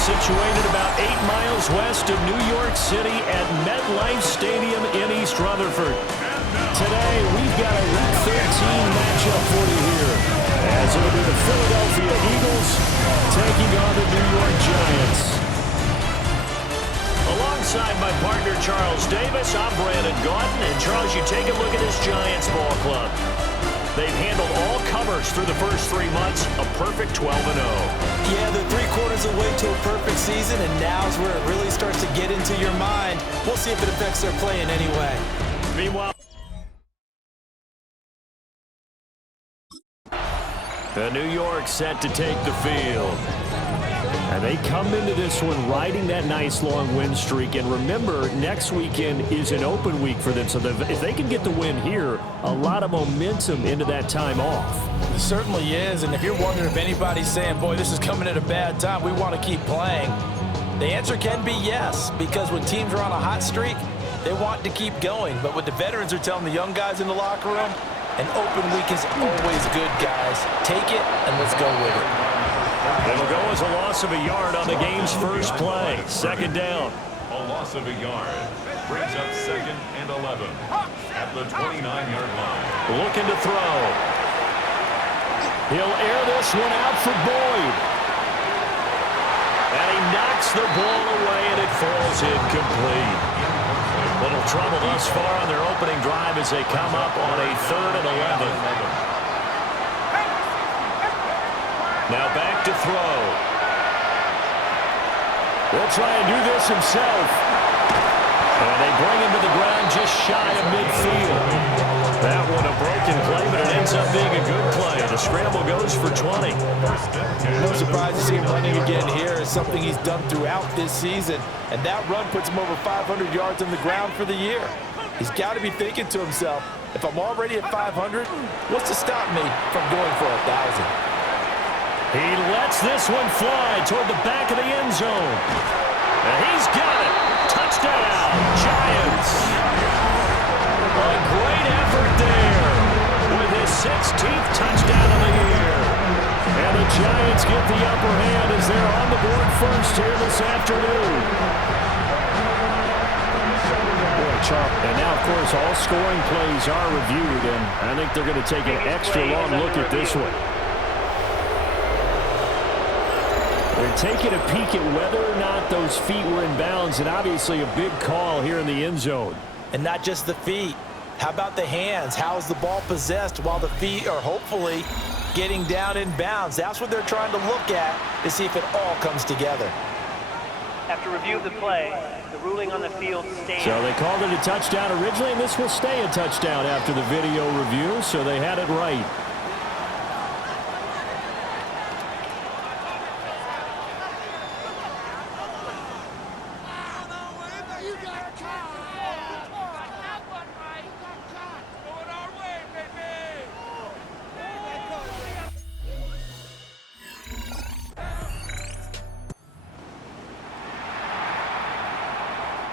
situated about 8 miles west of New York City at MetLife Stadium in East Rutherford. Today, we've got a Week 13 matchup for you here, as it'll be the Philadelphia Eagles taking on the New York Giants. Alongside my partner, Charles Davis, I'm Brandon Gaudin. And, Charles, you take a look at this Giants ball club. They've handled all covers through the first 3 months, a perfect 12-0. Yeah, they're 3/4 away to a perfect season, and now's where it really starts to get into your mind. We'll see if it affects their play in any way. Meanwhile, the New York set to take the field. And they come into this one riding that nice long win streak. And remember, next weekend is an open week for them. So if they can get the win here, a lot of momentum into that time off. It certainly is. And if you're wondering if anybody's saying, boy, this is coming at a bad time, we want to keep playing, the answer can be yes. Because when teams are on a hot streak, they want to keep going. But what the veterans are telling the young guys in the locker room, an open week is always good, guys. Take it and let's go with it. It'll go as a loss of a yard on the game's first play. Second down. A loss of a yard brings up 2nd and 11 at the 29-yard line. Looking to throw. He'll air this one out for Boyd. And he knocks the ball away, and it falls incomplete. Little trouble thus far on their opening drive as they come up on a 3rd and 11. Now back to throw. He'll try and do this himself. And they bring him to the ground just shy of midfield. That one a broken play, but it ends up being a good play. The scramble goes for 20. No surprise to see him running again here. It's something he's done throughout this season. And that run puts him over 500 yards on the ground for the year. He's got to be thinking to himself, if I'm already at 500, what's to stop me from going for 1,000? He lets this one fly toward the back of the end zone. And he's got it. Touchdown, Giants. A great effort there with his 16th touchdown of the year. And the Giants get the upper hand as they're on the board first here this afternoon. And now, of course, all scoring plays are reviewed, and I think they're going to take an extra long look at this one. They're taking a peek at whether or not those feet were in bounds, and obviously a big call here in the end zone. And not just the feet. How about the hands? How is the ball possessed while the feet are hopefully getting down in bounds? That's what they're trying to look at to see if it all comes together. After review of the play, the ruling on the field stands. So they called it a touchdown originally, and this will stay a touchdown after the video review, so they had it right.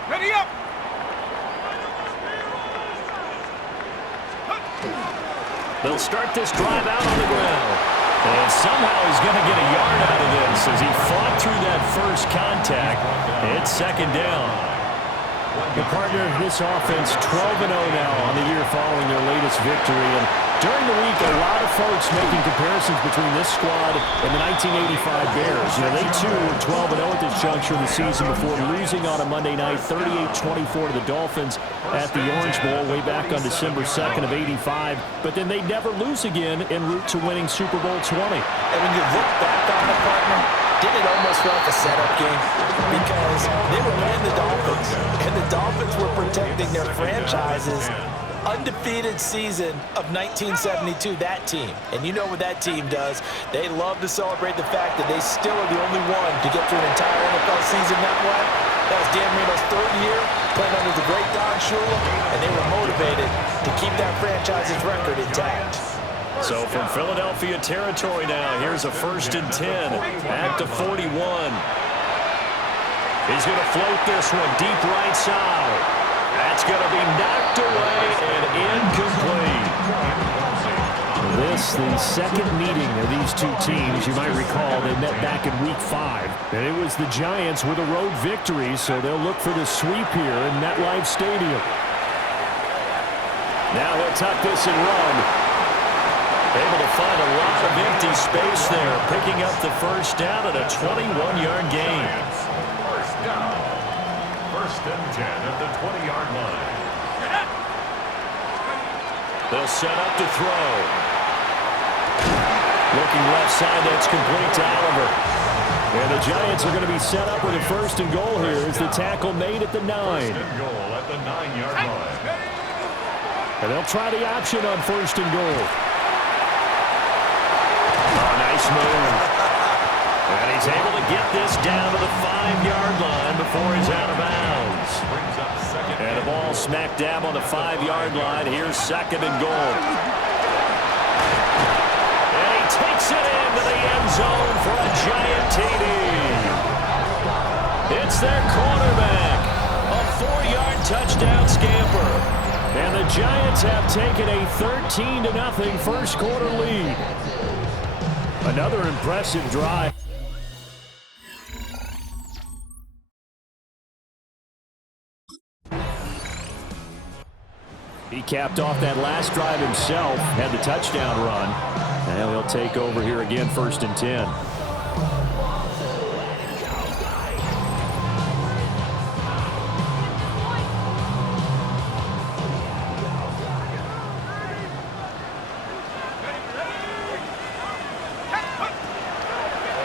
Ready up! They'll start this drive out on the ground. And somehow he's going to get a yard out of this as he fought through that first contact. It's second down. The partner of this offense 12-0 now on the year following their latest victory. And during the week, a lot of folks making comparisons between this squad and the 1985 Bears. You know, they too were 12-0 at this juncture of the season before losing on a Monday night 38-24 to the Dolphins at the Orange Bowl way back on December 2nd of '85. But then they never lose again en route to winning Super Bowl 20. And when you look back on the partner, didn't it almost feel like a setup game? Because they were playing the Dolphins, and the Dolphins were protecting their franchises. Undefeated season of 1972, that team. And you know what that team does. They love to celebrate the fact that they still are the only one to get through an entire NFL season that way. That was Dan Marino's 3rd year, playing under the great Don Shula, and they were motivated to keep that franchise's record intact. So from Philadelphia territory now, here's a 1st and 10 at the 41. He's going to float this one deep right side. That's going to be knocked away and incomplete. This, the second meeting of these two teams. You might recall they met back in Week 5. And it was the Giants with a road victory, so they'll look for the sweep here in MetLife Stadium. Now he'll tuck this and run. Able to find a lot of empty space there, picking up the first down at a 21-yard gain. First down. First and 10 at the 20-yard line. They'll set up to throw. Looking left side, that's complete to Oliver. And the Giants are going to be set up with a first and goal here as the tackle made at the 9. First and goal at the 9-yard line. And they'll try the option on first and goal. Oh, nice move. And he's able to get this down to the 5-yard line before he's out of bounds. And the ball smack dab on the 5-yard line. Here's second and goal. And he takes it into the end zone for a Giant TD. It's their quarterback. A 4-yard touchdown scamper. And the Giants have taken a 13-0 first quarter lead. Another impressive drive. He capped off that last drive himself, had the touchdown run. Now he'll take over here again, first and 10.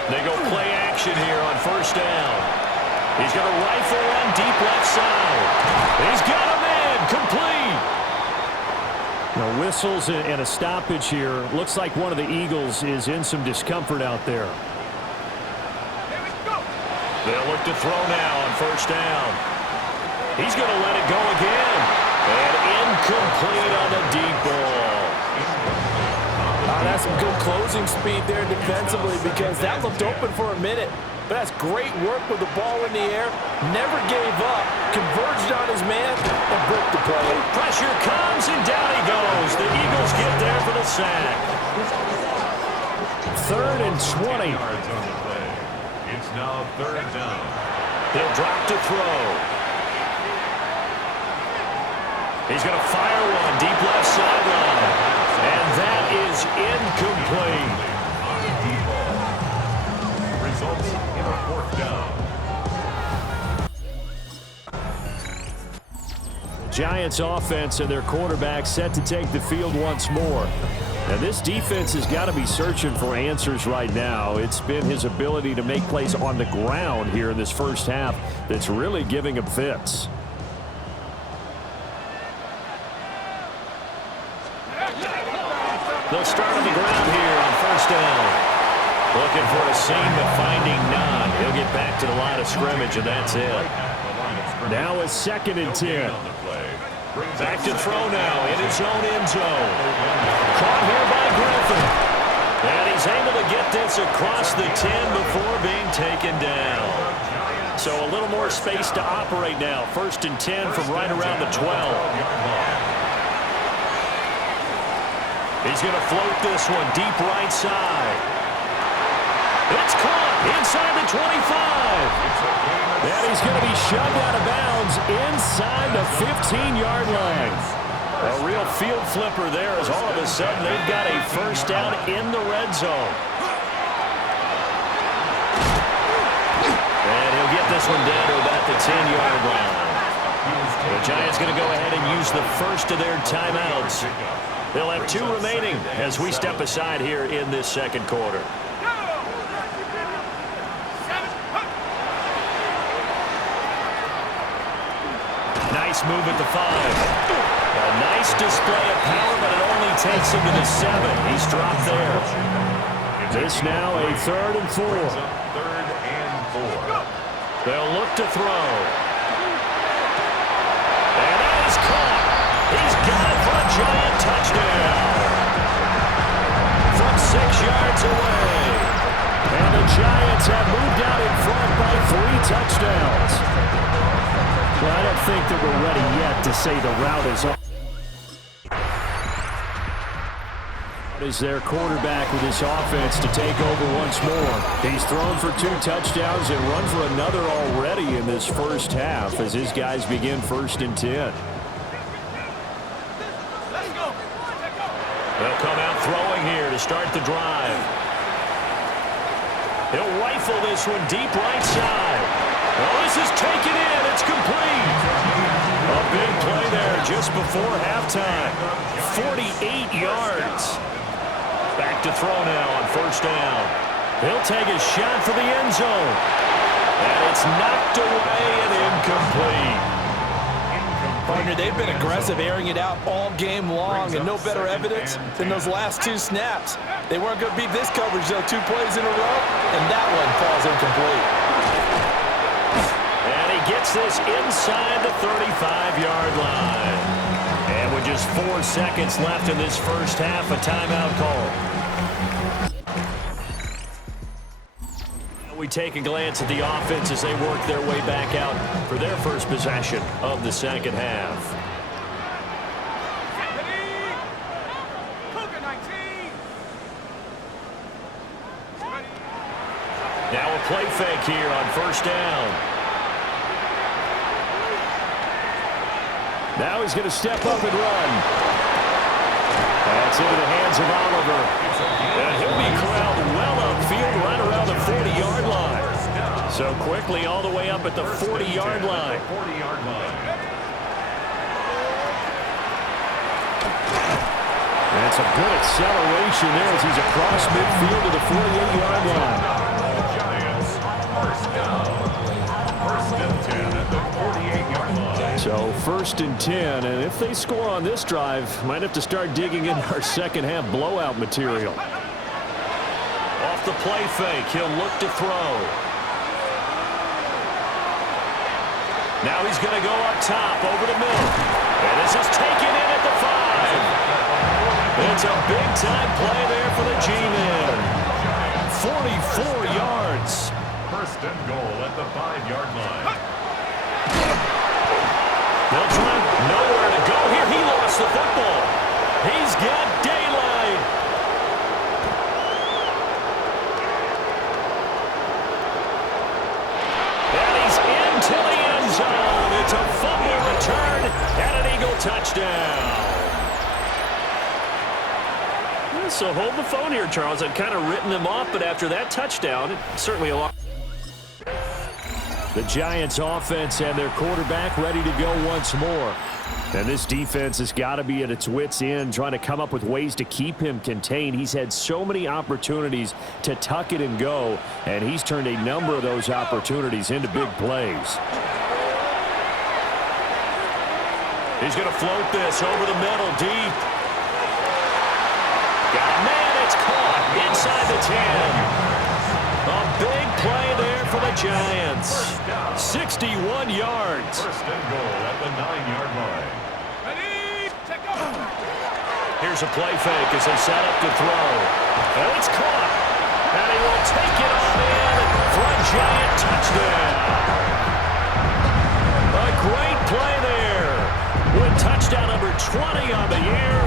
They go play action here on first down. He's going to rifle one deep left side. He's got him in, complete. Now whistles and a stoppage here. Looks like one of the Eagles is in some discomfort out there. They'll look to throw now on first down. He's going to let it go again. And incomplete on the deep ball. That's some good closing speed there defensively because that looked open for a minute. But that's great work with the ball in the air. Never gave up. Converged on his man and broke the play. Pressure comes and down he goes. The Eagles get there for the sack. Third and 20. Yards on the play. It's now third down. He'll drop to throw. He's going to fire one deep left sideline. And that is incomplete. Results in a fourth down. Giants offense and their quarterback set to take the field once more. And this defense has got to be searching for answers right now. It's been his ability to make plays on the ground here in this first half that's really giving him fits. They'll start on the ground here on first down. Looking for a seam, but finding none. He'll get back to the line of scrimmage, and that's it. Now a second and 10. Back to throw now in his own end zone. Caught here by Griffin. And he's able to get this across the 10 before being taken down. So a little more space to operate now. First and 10 from right around the 12. He's going to float this one deep right side. It's caught inside the 25. And he's going to be shoved out of bounds inside the 15-yard line. A real field flipper there as all of a sudden they've got a first down in the red zone. And he'll get this one down to about the 10-yard line. The Giants going to go ahead and use the first of their timeouts. They'll have 2 remaining as we step aside here in this second quarter. Nice move at the 5. A nice display of power, but it only takes him to the 7. He's dropped there. This now a 3rd and 4. Third and 4. They'll look to throw. And that is caught. He's got it for a Giant touchdown. From 6 yards away. And the Giants have moved out in front by 3 touchdowns. Well, I don't think that we're ready yet to say the route is up. Is their quarterback with his offense to take over once more. He's thrown for 2 touchdowns and run for another already in this first half as his guys begin 1st and 10. They'll come out throwing here to start the drive. He'll rifle this one deep right side. Oh, this is taken in. It's complete. A big play there just before halftime. 48 yards. Back to throw now on 1st down. He'll take a shot for the end zone. And it's knocked away and incomplete. Partner, they've been aggressive, airing it out all game long, and no better evidence than those last 2 snaps. They weren't going to beat this coverage, though, 2 plays in a row, and that one falls incomplete. And he gets this inside the 35-yard line. And with just 4 seconds left in this first half, a timeout call. We take a glance at the offense as they work their way back out for their first possession of the second half. Now a play fake here on 1st down. Now he's going to step up and run. That's into the hands of Oliver. And he'll be corralled well upfield right around the 40-yard line. So quickly all the way up at the 40-yard line. That's a good acceleration there as he's across midfield to the 48-yard line. So 1st and 10, and if they score on this drive, might have to start digging in our second half blowout material. Off the play fake, he'll look to throw. Now he's going to go up top over the middle. And this is taken in at the 5. It's a big-time play there for the G-Men. 44 yards. 1st and goal at the 5-yard line. They'll try nowhere to go here. He lost the football. He's got daylight. And he's into the end zone. It's a fumble return and an Eagle touchdown. So hold the phone here, Charles. I'd kind of written them off, but after that touchdown, it's certainly a lot. The Giants offense and their quarterback ready to go once more. And this defense has got to be at its wits' end, trying to come up with ways to keep him contained. He's had so many opportunities to tuck it and go, and he's turned a number of those opportunities into big plays. He's going to float this over the middle, deep. Got a man, it's caught inside the 10. A big play there for the Giants. 61 yards. 1st and goal at the 9-yard line. Here's a play fake as they set up to throw. And it's caught. And he will take it on in for a Giant touchdown. A great play there. With touchdown number 20 on the year.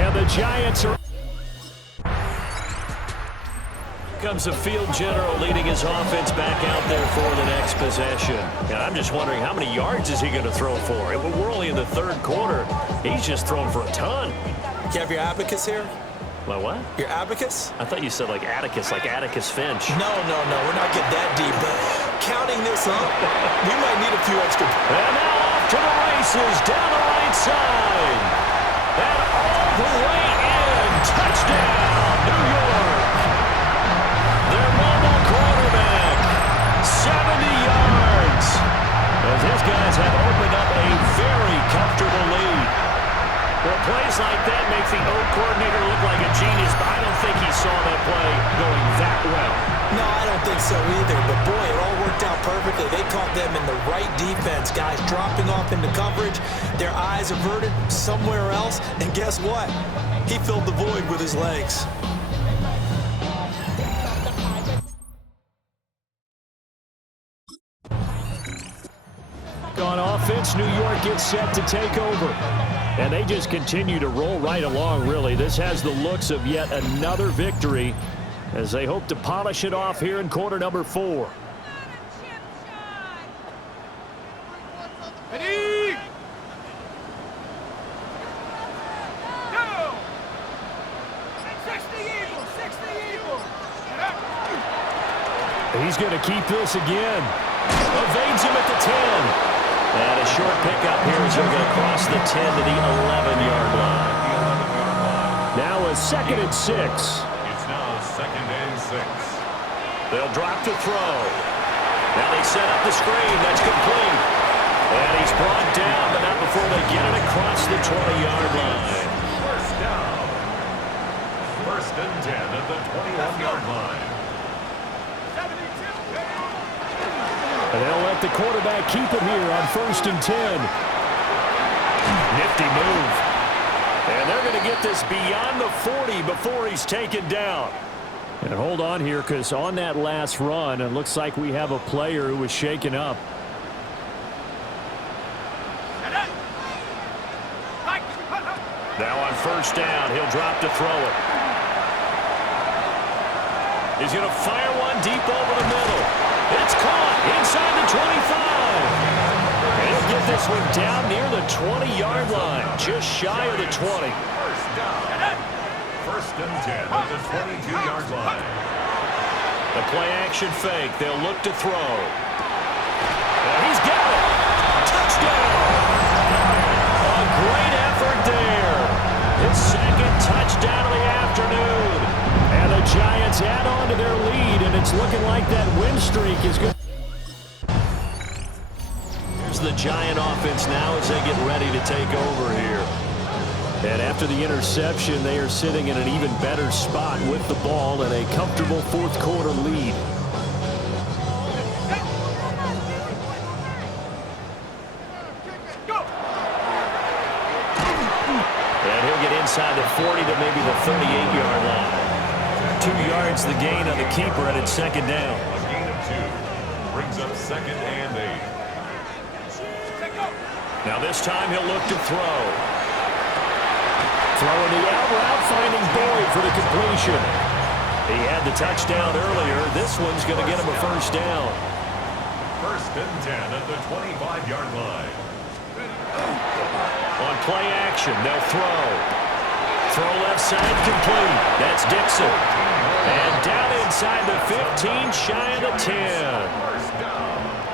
And the Giants are... Comes the field general leading his offense back out there for the next possession. And I'm just wondering how many yards is he going to throw for? We're only in the 3rd quarter. He's just thrown for a ton. You have your abacus here? My what? Your abacus? I thought you said like Atticus Finch. No. We're not getting that deep. But counting this up, we might need a few extra. And now off to the races down the right side. And all the way in. Touchdown, New York. Their mobile quarterback, 70 yards. As his guys have opened up a very comfortable lead. Well, plays like that make the O coordinator look like a genius, but I don't think he saw that play going that well. No, I don't think so either. But, boy, it all worked out perfectly. They caught them in the right defense. Guys dropping off into coverage, their eyes averted somewhere else. And guess what? He filled the void with his legs. On offense, New York gets set to take over. And they just continue to roll right along, really. This has the looks of yet another victory as they hope to polish it off here in quarter number 4. Ready? Go! 60 Eagles, 60 Eagles. He's going to keep this again. Evades him at the 10. And a short pickup here as they're going to cross the 10 to the 11-yard line. Now a 2nd and 6. It's now 2nd and 6. They'll drop the throw. Now they set up the screen. That's complete. And he's brought down, but not before they get it across the 20-yard line. First down. 1st and 10 at the 21-yard line. And they'll let the quarterback keep it here on 1st and 10. Nifty move. And they're going to get this beyond the 40 before he's taken down. And hold on here, because on that last run, it looks like we have a player who was shaken up. Now on 1st down, he'll drop to throw it. He's going to fire one deep over the middle. It's caught inside the 25. He'll get this one down near the 20-yard line, just shy of the 20. First down. 1st and 10 at the 22-yard line. The play-action fake. They'll look to throw. And he's got it. Touchdown. A great effort there. His 2nd touchdown of the afternoon. And the Giants add on to their lead, and it's looking like that win streak is good. Here's the Giant offense now as they get ready to take over here. And after the interception, they are sitting in an even better spot with the ball and a comfortable 4th quarter lead. And he'll get inside the 40 to maybe the 38-yard line. 2 yards the gain on the keeper, and it's 2nd down. A gain of 2 brings up 2nd and 8. Now this time he'll look to throw. Throwing the out route, finding Boyd for the completion. He had the touchdown earlier. This one's going to get him a 1st down. 1st and 10 at the 25-yard line. On play action, they'll throw. Throw left side, complete. That's Dixon. And down inside the 15, shy of the 10.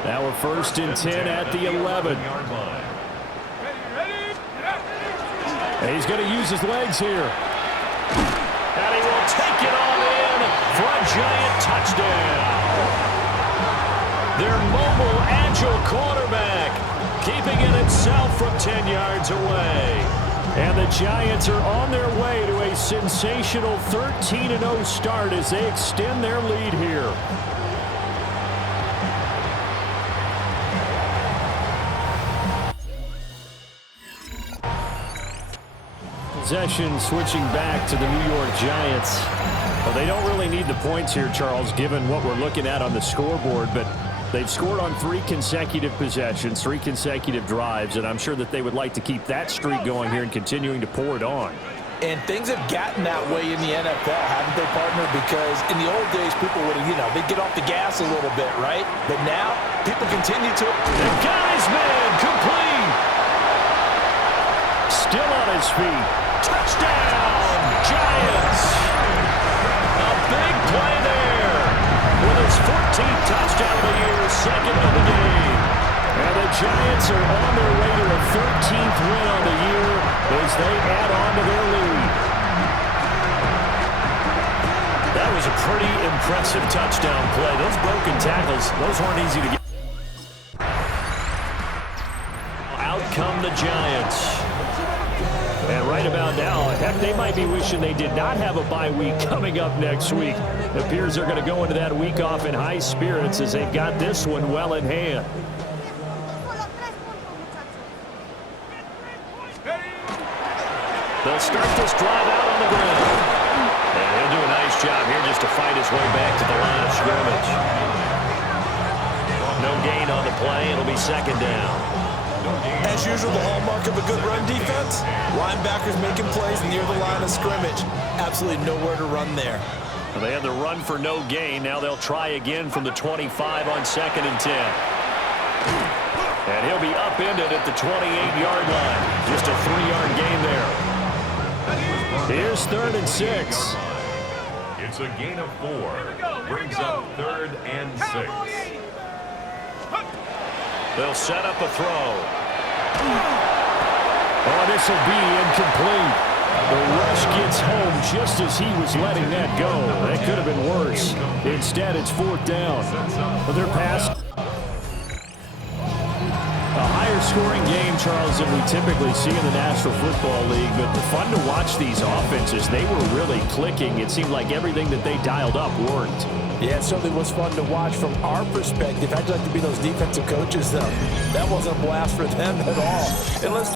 Now we're 1st and 10 at the 11. And he's going to use his legs here. And he will take it on in for a Giant touchdown. Their mobile, agile quarterback keeping it himself from 10 yards away. And the Giants are on their way to a sensational 13-0 start as they extend their lead here. Possession switching back to the New York Giants. Well, they don't really need the points here, Charles, given what we're looking at on the scoreboard, but they've scored on 3 consecutive possessions, 3 consecutive drives, and I'm sure that they would like to keep that streak going here and continuing to pour it on. And things have gotten that way in the NFL, haven't they, partner? Because in the old days, people would, they'd get off the gas a little bit, right? But now, people continue to... The guy's man, complete. Still on his feet. Touchdown, Giants. A big play there. With his 14th touchdown of the year, 2nd of the game. And the Giants are on their way to a 13th win on the year as they add on to their lead. That was a pretty impressive touchdown play. Those broken tackles, those weren't easy to get. Out come the Giants. And right about now, heck, they might be wishing they did not have a bye week coming up next week. It appears they're going to go into that week off in high spirits as they've got this one well in hand. They'll start this drive out on the ground. And he'll do a nice job here just to fight his way back to the line of scrimmage. No gain on the play. It'll be second down. As usual, the hallmark of a good run defense, linebackers making plays near the line of scrimmage. Absolutely nowhere to run there. Well, they had the run for no gain. Now they'll try again from the 25 on 2nd and 10. And he'll be upended at the 28-yard line. Just a 3-yard gain there. Here's 3rd and 6. It's a gain of 4. Brings up 3rd and 6. They'll set up a throw. Oh, this will be incomplete. The rush gets home just as he was letting that go. That could have been worse. Instead, it's 4th down. But their pass. A higher-scoring game, Charles, than we typically see in the National Football League. But fun to watch these offenses. They were really clicking. It seemed like everything that they dialed up worked. Yeah, it certainly was fun to watch from our perspective. I'd like to be those defensive coaches, though. That wasn't a blast for them at all. And let's